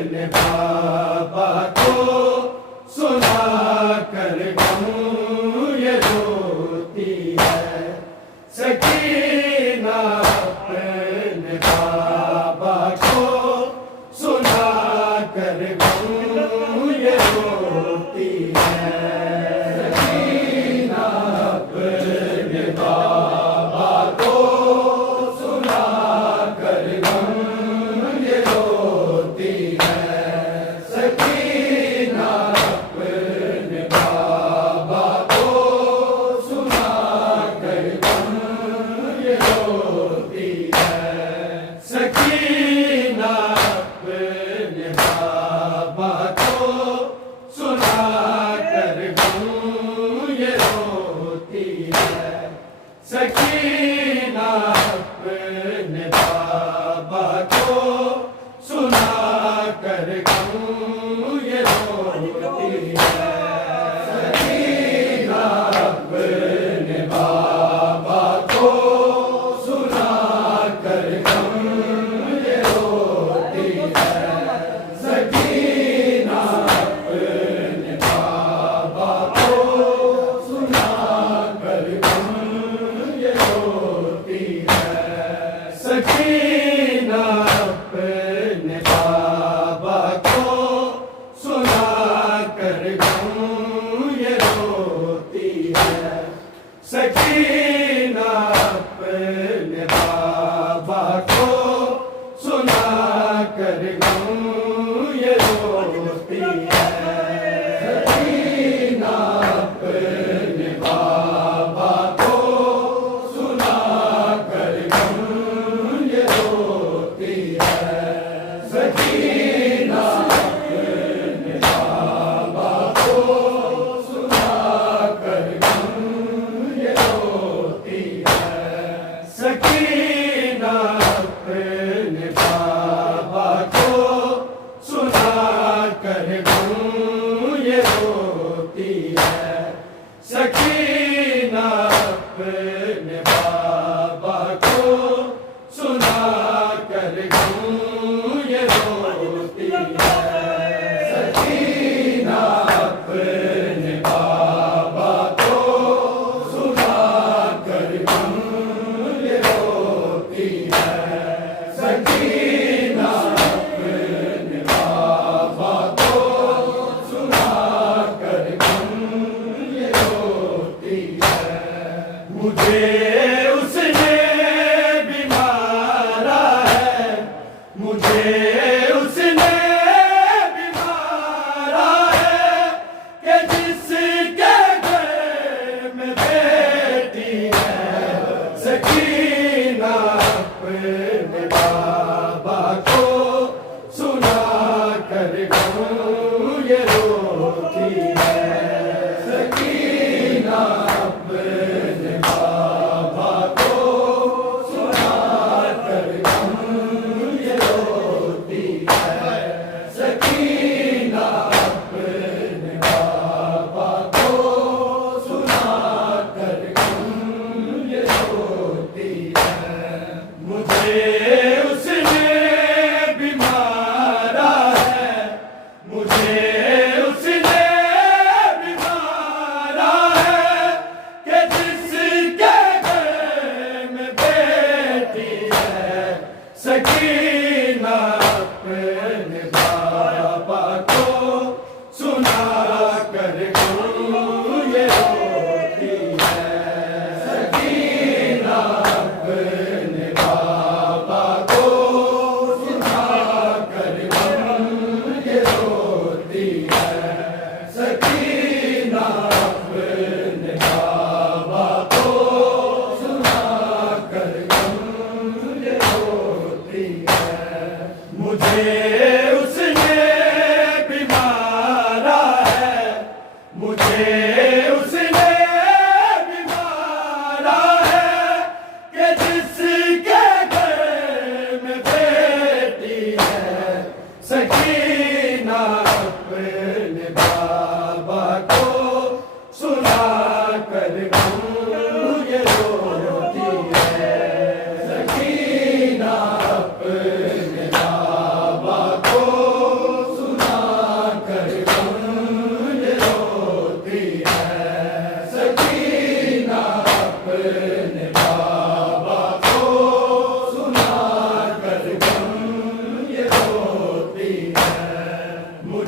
اپنے بابا کو سنا کر غم یہ روتی ہے سکینہ اپنے بابا کو سنا کر غم یہ روتی ہے سکینہ اپنے بابا کو سنا کر غم یہ روتی ہے سکینہ اپنے بابا کو سنا کر غم یہ روتی ہے سکینہ اپنے بابا کو سنا کر غم یہ روتی ہے سکینہ اپنے بابا کو سنا کر غم یہ روتی ہے سکینہ اپنے بابا کو سنا کر غم یہ روتی ہے سکینہ اپنے بابا کو سنا کر غم یہ روتی ہے سکینہ اپنے بابا کو سنا کر غم یہ روتی ہے سکینہ اپنے بابا کو سنا کر غم یہ روتی ہے سکینہ اپنے بابا کو سنا کر غم یہ روتی ہے سکینہ اپنے بابا کو سنا کر غم یہ روتی ہے سکینہ اپنے بابا کو سنا کر غم یہ روتی ہے سکینہ اپنے بابا کو سنا کر غم یہ روتی ہے سکینہ اپنے بابا کو سنا کر غم یہ روتی ہے سکینہ اپنے بابا کو سنا کر غم یہ روتی ہے مجھے اس نے بھی مارا ہے مجھے اس نے بھی مارا ہے کہ جس کے گھر میں بیٹی ہے سکینہ اپنے بابا کو سنا کر غم یہ روتی ہے سکینہ اپنے بابا کو سنا کر غم یہ روتی ہے سکینہ اپنے بابا کو سنا کر غم یہ روتی ہے مجھے اس نے بھی مارا ہے مجھے اس نے بھی مارا ہے کہ جس کے گھر میں بیٹی ہے سکینہ اپنے بابا کو سنا کر غم یہ روتی ہے سکینہ اپنے بابا کو سنا کر غم یہ روتی ہے سکینہ اپنے بابا کو سنا کر غم یہ روتی ہے مجھے اس نے بھی مارا ہے مجھے اس نے بھی مارا ہے کہ جس کے گھر میں بیٹی ہے سکینہ اپنے بابا کو سنا کر غم یہ روتی ہے سکینہ اپنے بابا کو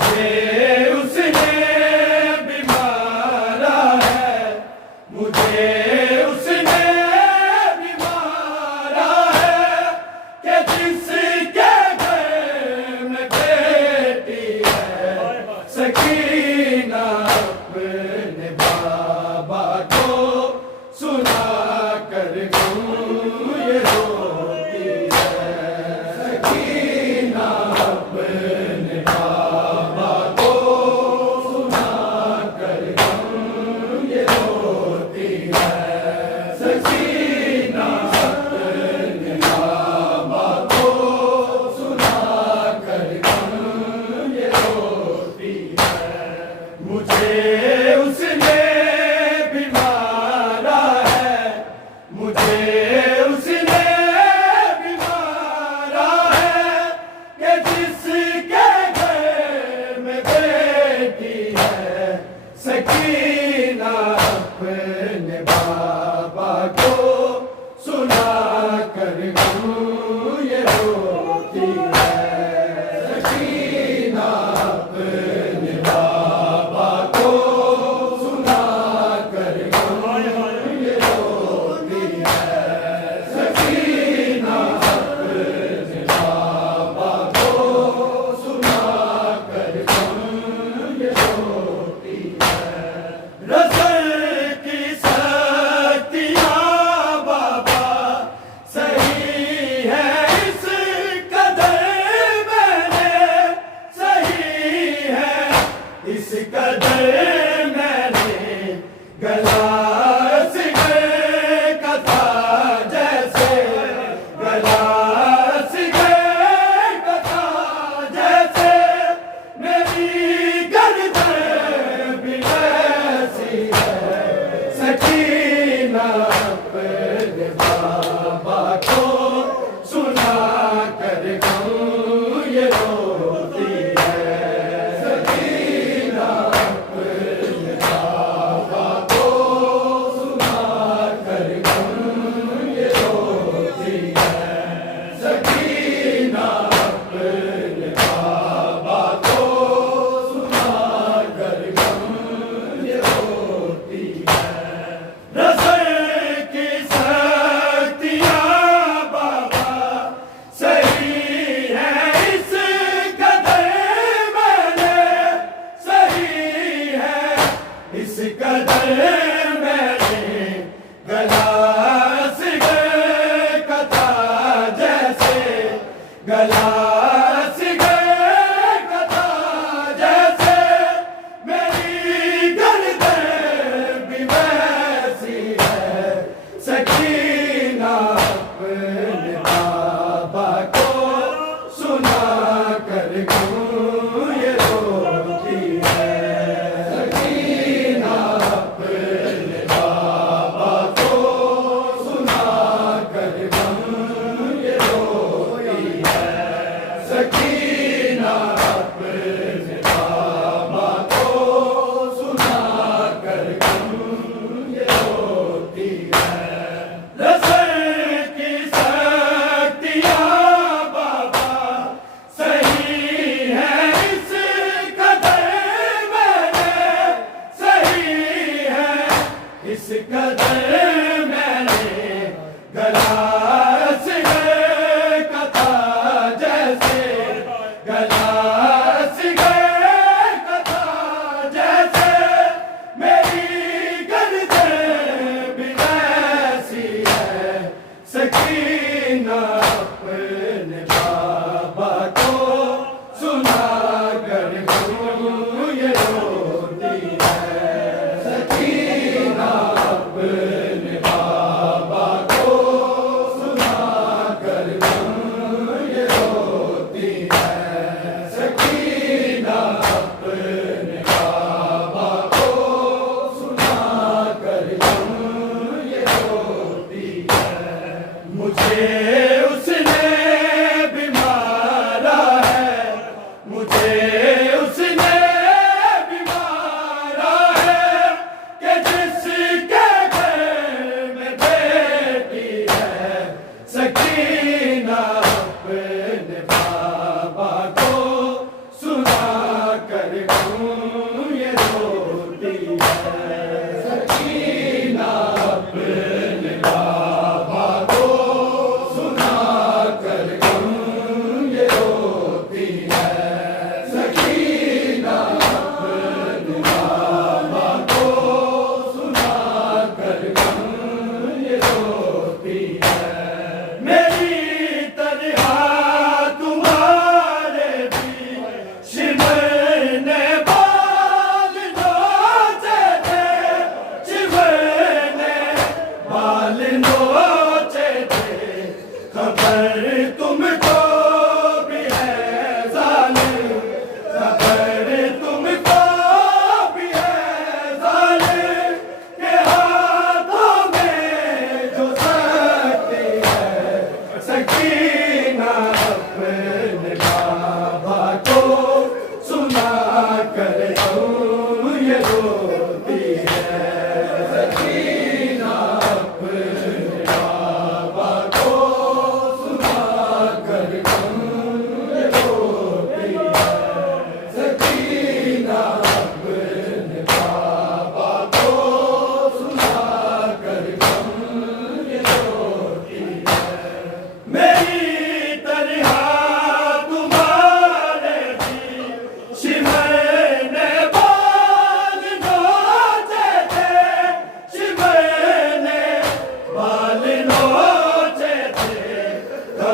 مجھے اس نے بھی مارا ہے، مجھے اس نے بھی مارا ہے، کہ جس کے گھر میں بیٹی ہے سکینہ اپنے بابا کو سنا کر غم یہ روتی ہے، سکینہ اپنے بابا کو سنا کر غم یہ روتی ہے، سکینہ اپنے بابا کو سنا کر غم یہ روتی ہے، مجھے اس نے بھی مارا ہے، مجھے اس نے بھی مارا ہے، کہ جس کے گھر میں بیٹی ہے سکینہ اپنے بابا کو سنا کر غم یہ روتی ہے، سکینہ اپنے بابا کو سنا کر غم یہ روتی ہے، سکینہ اپنے بابا کو سنا کر غم یہ روتی ہے، رسل کی سختیاں بابا صحیح ہے اس قدر میں نے، صحیح ہے اس قدر میں نے، گلا سگر کا تھا جیسے، گلا سگر کا تھا جیسے، میری گردن بھی ویسی ہے، سکینہ اپنے بابا کو سنا کر غم یہ روتی ہے، سکینہ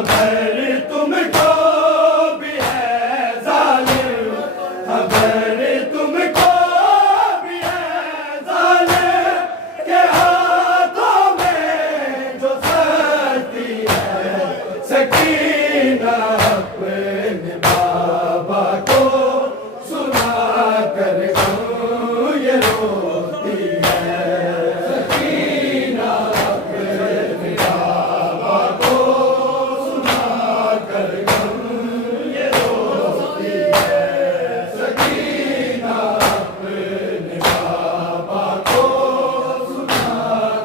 خبر تم کو بھی ہے ظالم، خبر تم کو بھی ہے ظالم کے ہاتھوں میں جو سکتی ہے سکینہ اپنے بابا کو سنا کر غم یہ روتی ہے، سکینہ اپنے بابا کو سنا کر غم یہ روتی ہے، سکینہ اپنے بابا کو سنا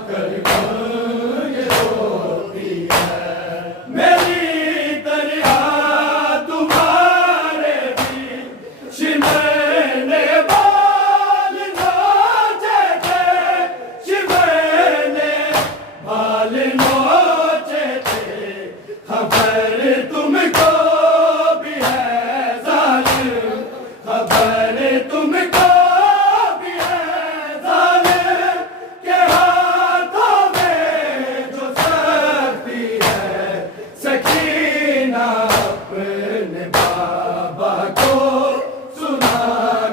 کر غم یہ روتی ہے۔ میری طرح تمہارے بھی شمعنے بال نوچے تھے، شمعنے بال نوچے تھے، خبر تم کو بھی ہے ظالم، خبر تم کو بھی ہے ظالم کے ہاتھوں میں جو سکتی ہے سکینہ اپنے بابا کو سنا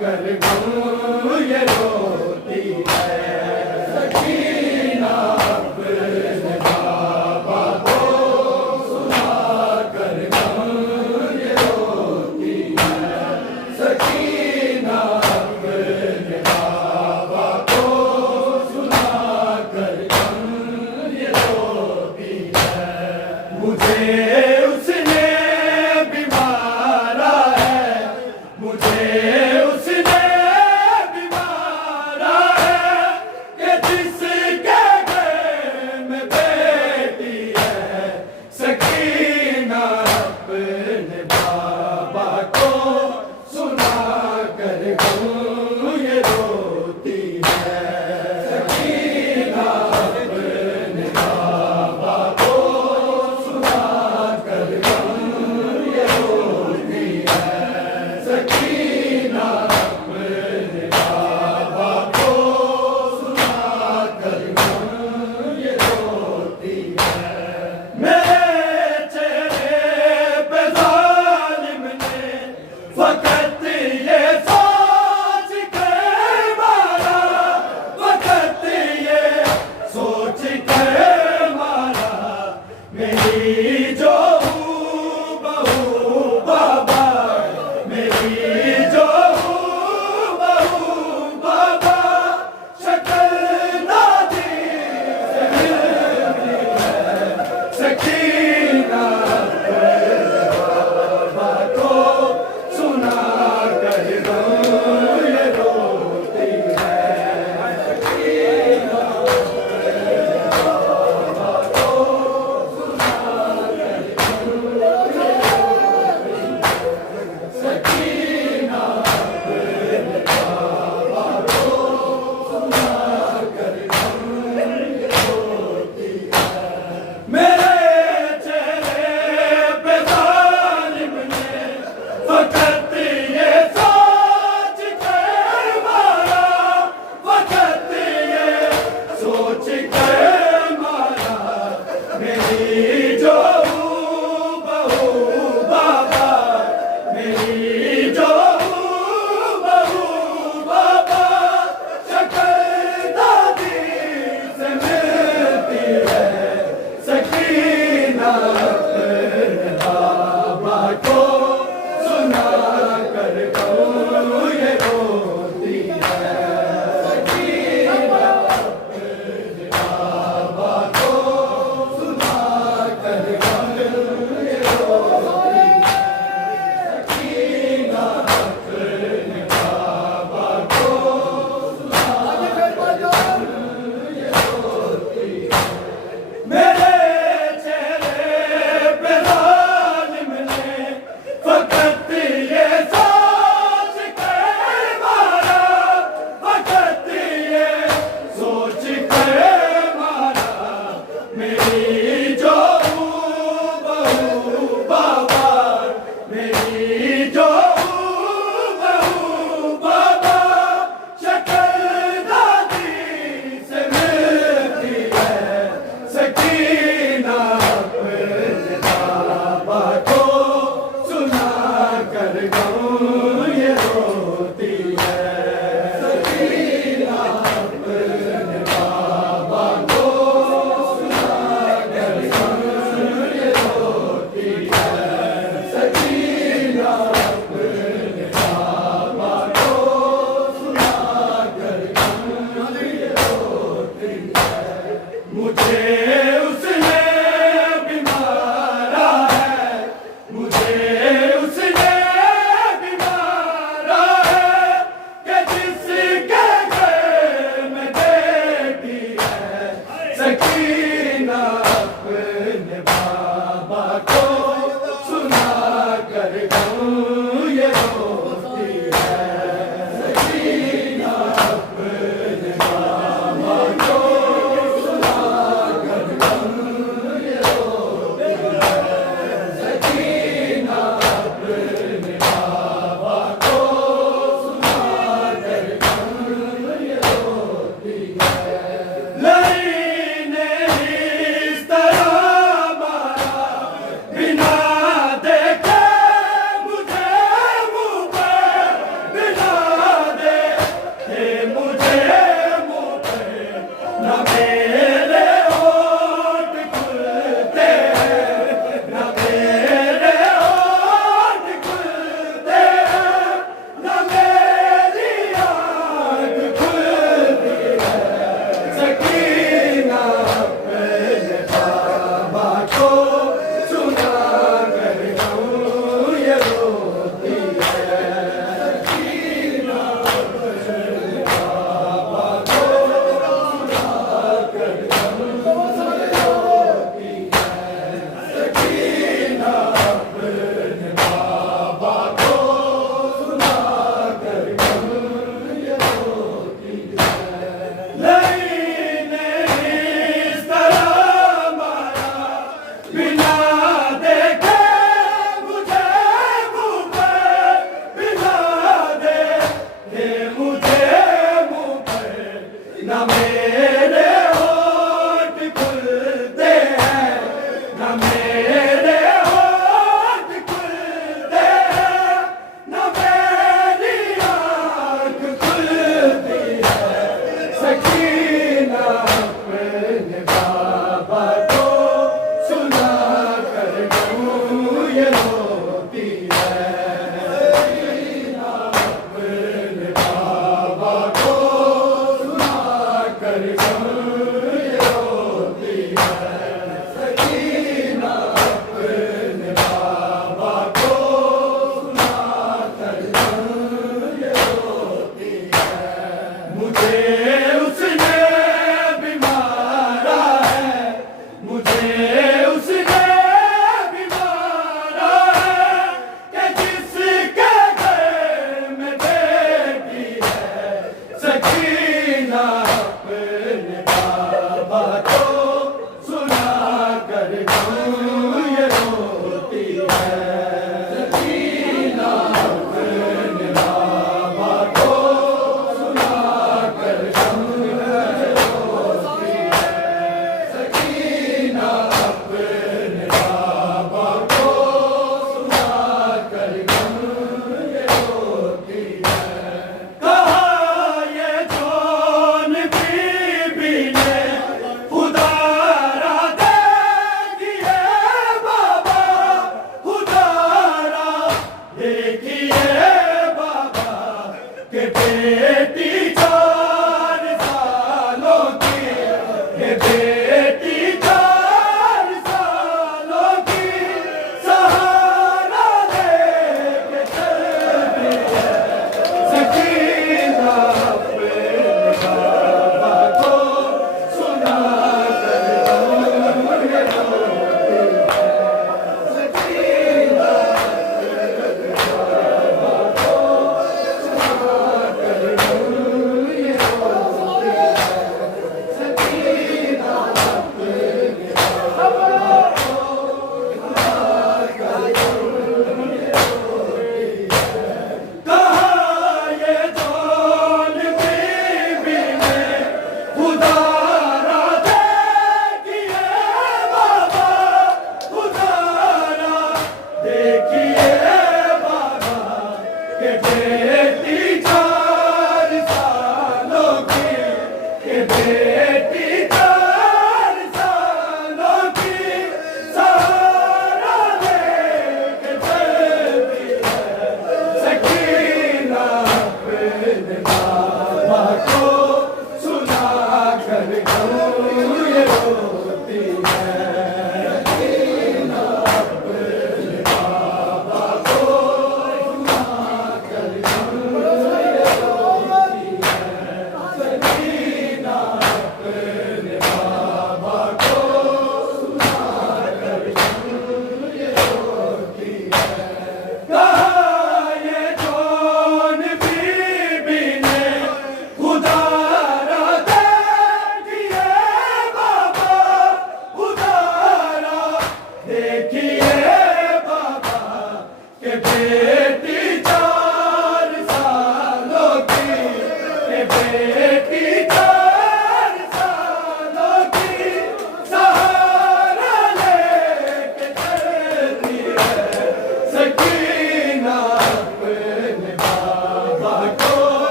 کر غم یہ روتی ہے، سکینہ اپنے بابا کو سنا کر غم یہ روتی ہے، سکینہ اپنے بابا کو سنا کر غم یہ روتی ہے۔ مجھے اس نے بھی مارا ہے، مجھے اس نے بھی مارا ہے کہ جس کے گھر میں بیٹی ہے سکینہ اپنے بابا کو سنا کر غم یہ روتی ہے، سکینہ اپنے بابا کو سنا کر غم یہ روتی ہے، سکینہ اپنے بابا کو سنا کر غم یہ روتی ہے۔ میرے چہرے پہ ظالم نے فقط یہ سوچا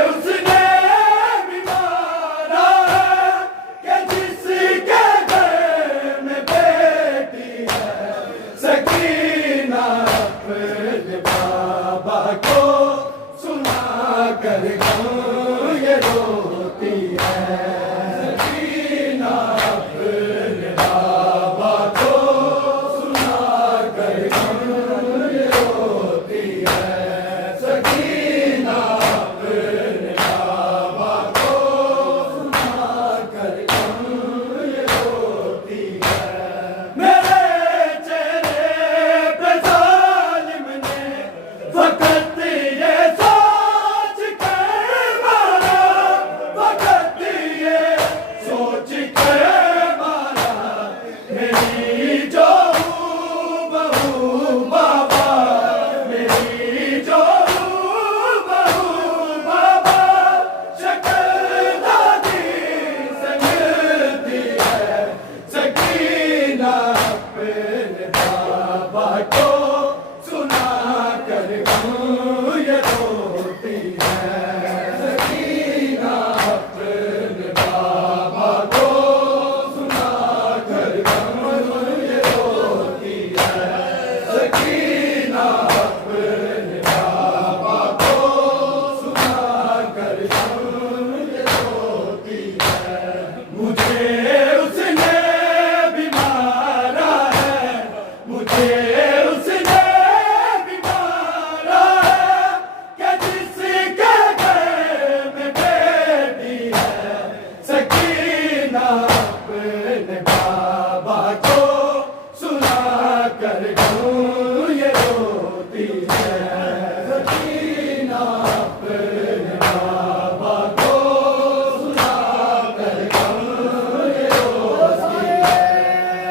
اس نے بھی مارا ہے کہ جس کے گھر میں بیٹی ہے سکینہ اپنے بابا کو سنا کر غم یہ روتی ہے سکینہ اپنے بابا کو سنا کر غم یہ روتی ہے سکینہ اپنے بابا کو سنا کر غم یہ روتی ہے میرے چہرے پہ ظالم نے فقط یہ سوچ کر مارا فقط یہ سوچ کر مارا میری جو بہو بابا میری جو بہو بابا شکل دادی سے ملتی ہے سکینہ اپنے بابا کو سنا کر غم یہ روتی ہے سکینہ اپنے بابا کو سنا کر غم یہ روتی ہے سکینہ اپنے بابا کو سنا کر غم یہ روتی ہے مجھے اس نے بھی مارا ہے مجھے اس نے بھی مارا ہے کہ جس کے گھر میں بیٹی ہے سکینہ اپنے بابا کو سنا کر غم یہ روتی ہے سکینہ اپنے بابا کو سنا کر غم یہ روتی ہے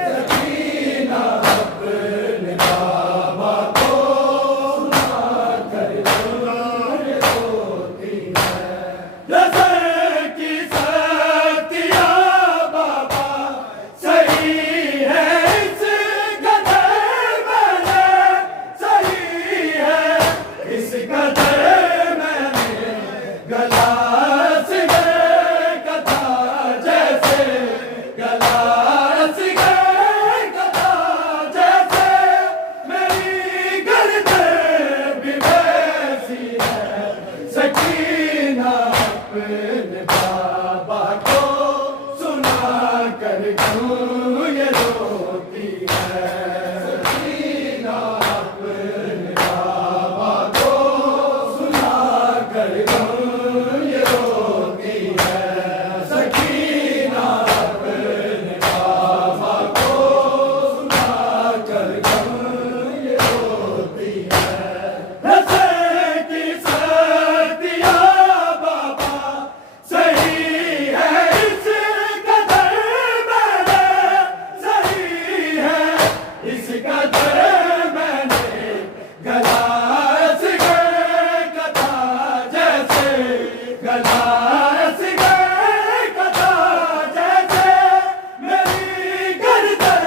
سکینہ اپنے بابا کو سنا کر غم یہ روتی ہے نظر کی سختیاں بابا صحیح ہے اس قدر میں نے صحیح ہے اس قدر میں نے گلا سگے کا تھا جیسے گلا سگے کا تھا جیسے میری گردن بھی ویسی ہے سکینہ اپنے بابا کو سنا کر غم یہ روتی ہے سکینہ اپنے بابا کو سنا کر غم یہ روتی ہے سکینہ اپنے بابا کو سنا کر غم یہ روتی ہے نظر کی سختیاں بابا صحیح ہے اس قدر میں نے صحیح ہے اس قدر میں نے گلا سگے کا تھا جیسے گلا سگے کا تھا جیسے میری گردن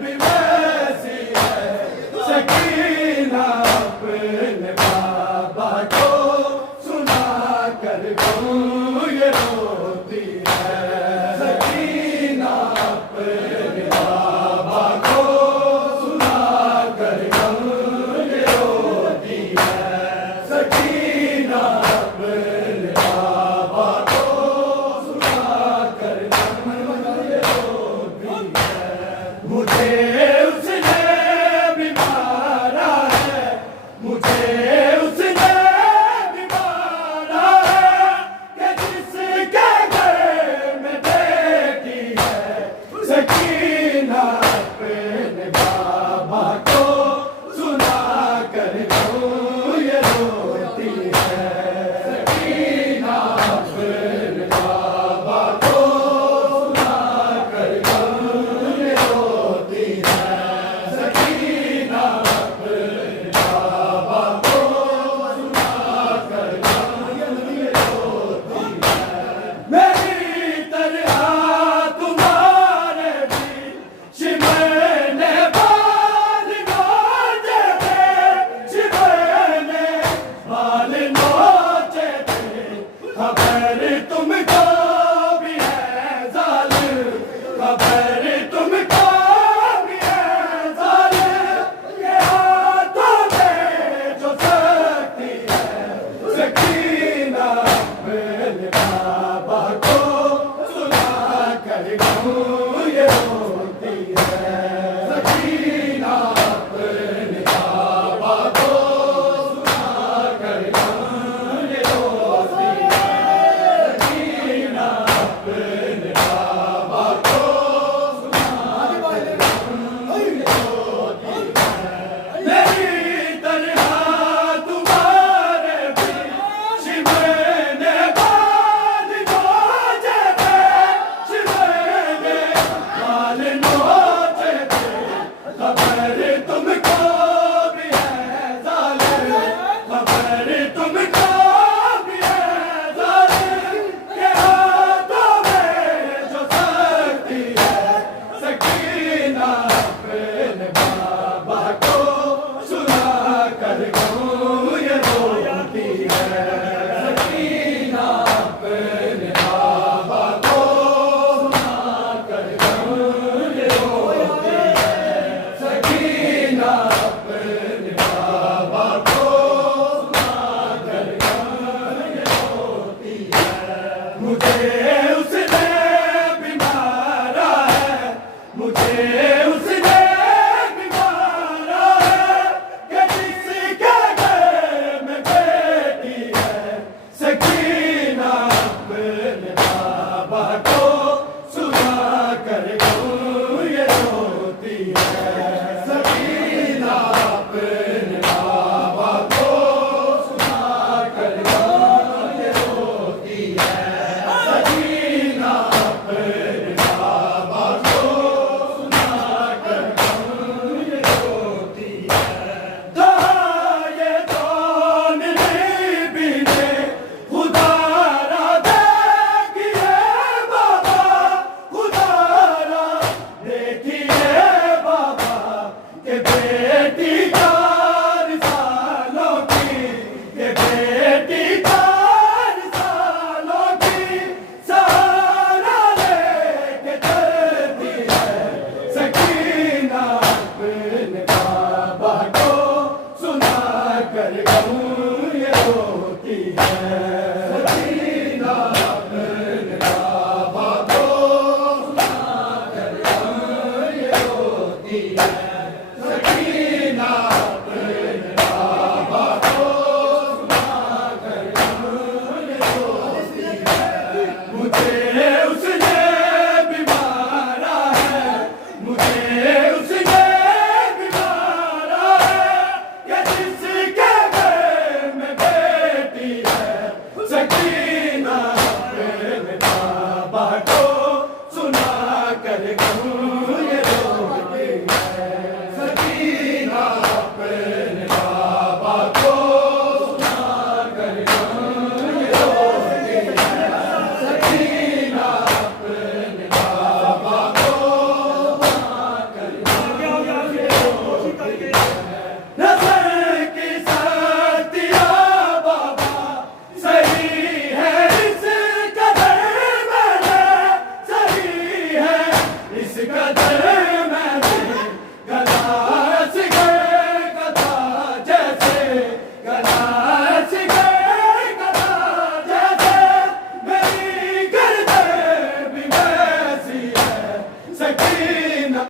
بھی ویسی ہے سکینہ اپنے بابا کو سنا کر غم یہ روتی ہے سکینہ اپنے بابا کو سنا کر غم یہ روتی ہے سکینہ اپنے بابا خبر تم کو بھی ہے ظالم، خبر تم کو بھی ہے ظالم، یہ ہاتھوں میں جو سکتی ہے سکینہ اپنے بابا کو سنا کر گاؤں یہ روتی ہے، سکینہ اپنے بابا کو سنا کر گاؤں یہ روتی ہے، سکینہ اپنے بابا کو سنا کر گاؤں یہ روتی ہے، میری طرح تمہارے بھی شمرنے بال نوچے تھے، شمرنے بال نوچے تھے، خبر تم کو بھی ہے ظالم، خبر تم کو بھی ہے ظالم، کہ ہاتھوں میں جو سکتی ہے سکینہ اپنے بابا کو سنا کر گاؤں یہ روتی ہے، سکینہ اپنے بابا کو سنا کر گاؤں یہ روتی ہے، سکینہ اپنے بابا کو سنا کر گاؤں یہ روتی ہے، مجھے اس نے بھی مارا ہے، مجھے اس نے بھی مارا ہے، کہ جس کے گھر میں بیٹی ہے سکینہ اپنے بابا کو سنا کر گاؤں یہ روتی ہے، سکینہ اپنے بابا کو سنا کر گاؤں یہ روتی ہے، سکینہ اپنے بابا کو سنا کر گاؤں یہ روتی ہے، کہاں یہ کون نہیں بینے خدا را دیکھیے بابا، خدا را دیکھیے بابا، کہ بیٹی 4 سالوں کی، کہ بیٹی 4 سالوں کی سہارا لے کے چلتی ہے، سکینہ اپنے بابا کو سنا کر گاؤں یہ روتی ہے، سکینہ اپنے بابا کو سنا کر گاؤں یہ روتی ہے، سکینہ اپنے بابا کو سنا کر گاؤں یہ روتی ہے، مجھے اس نے بھی مارا ہے، مجھے اس نے بھی مارا ہے، کہ جس کے گھر میں بیٹی ہے سکینہ اپنے بابا کو سنا کر گاؤں یہ روتی ہے، سکینہ اپنے بابا کو سنا کر گاؤں یہ روتی ہے، سکینہ اپنے بابا کو سنا کر گاؤں یہ روتی ہے، نظر کی سختیاں بابا صحیح ہے اس قدر میں نے، صحیح ہے اس قدر میں نے، گلا سگے گدا جیسے، گلا سگے گدا جیسے، میری گردن بھی ویسی ہے سکینہ